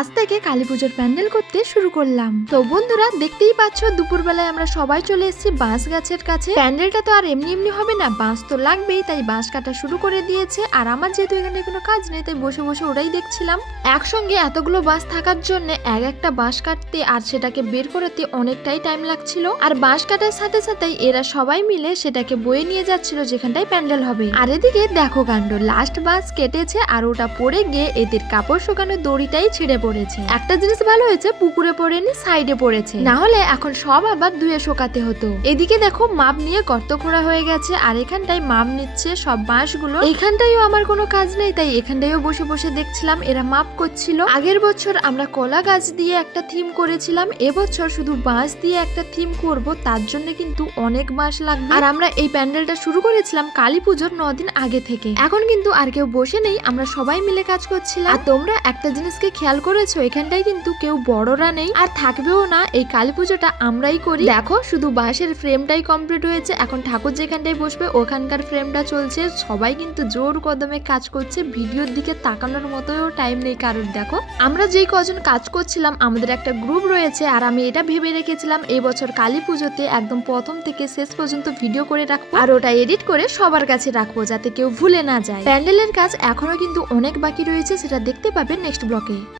আজ থেকে কালী পুজোর প্যান্ডেল করতে শুরু করলাম। তো বন্ধুরা দেখতেই পাচ্ছ দুপুরবেলায় আমরা সবাই চলে এসেছি বাঁশ গাছের কাছে। প্যান্ডেলটা তো আর এমনি এমনি হবে না, বাঁশ তো লাগবেই, তাই বাঁশ কাটা শুরু করে দিয়েছে। আর আমার যেহেতু এখানে কোনো কাজ নেই তাই বসে বসে ওরাই দেখছিলাম। একসঙ্গে এতগুলো বাঁশ থাকার জন্য একটা বাঁশ কাটতে আর সেটাকে বের করতে অনেকটাই টাইম লাগছিল। আর বাঁশ কাটার সাথে সাথেই এরা সবাই মিলে সেটাকে বয়ে নিয়ে যাচ্ছিল যেখানটায় প্যান্ডেল হবে। আর এদিকে দেখো কাণ্ড, লাস্ট বাঁশ কেটেছে আর ওটা পড়ে গিয়ে এদের কাপড় শুকানোর দড়িটাই ছিঁড়ে পড়েছে। একটা জিনিস ভালো হয়েছে, পুকুরে পড়েনি, সাইডে পড়েছে, না হলে এখন সব আবার ধুয়ে শোকাতে হতো। এদিকে দেখো মাপ নিয়ে গর্ত খোঁড়া হয়ে গেছে আর এখানটায় মাপ নিচ্ছে সব বাঁশগুলো। এখানটাইও আমার কোনো কাজ নেই তাই এখানটাইও বসে বসে দেখছিলাম এরা মাপ করছিল। আগের বছর আমরা কলা গাছ দিয়ে একটা থিম করেছিলাম, এবছর শুধু বাঁশ দিয়ে একটা থিম করব, তার জন্য কিন্তু অনেক বাঁশ লাগবে। আর আমরা এই প্যান্ডেলটা শুরু করেছিলাম কালী পুজোর 9 দিন আগে থেকে। এখন কিন্তু আর কেউ বসে নেই, আমরা সবাই মিলে কাজ করছিলাম। আর তোমরা একটা জিনিসকে খেয়াল করেছো, এখানটাই কিন্তু কেউ বড়রা নেই আর থাকবেও না। এই কালী পুজোটা আমরাই করি। দেখো শুধু বাঁশের ফ্রেমটাই কমপ্লিট হয়েছে, এখন ঠাকুর যেখানটায় বসবে ওখানকার ফ্রেমটা চলছে। সবাই কিন্তু জোর কদমে কাজ করছে, ভিডিওর দিকে তাকানোর মতোও টাইম নেই কারোর। দেখো আমরা যেই কজন কাজ করছিলাম আমাদের একটা গ্রুপ রয়েছে, আর আমি এটা ভেবে রেখেছিলাম এই বছর কালী পুজোতে একদম প্রথম থেকে শেষ পর্যন্ত ভিডিও করে রাখবো আর ওটা এডিট করে সবার কাছে রাখবো যাতে কেউ ভুলে না যায়। প্যান্ডেলের কাজ এখনো কিন্তু অনেক বাকি রয়েছে, সেটা দেখতে পাবে নেক্সট ব্লকে।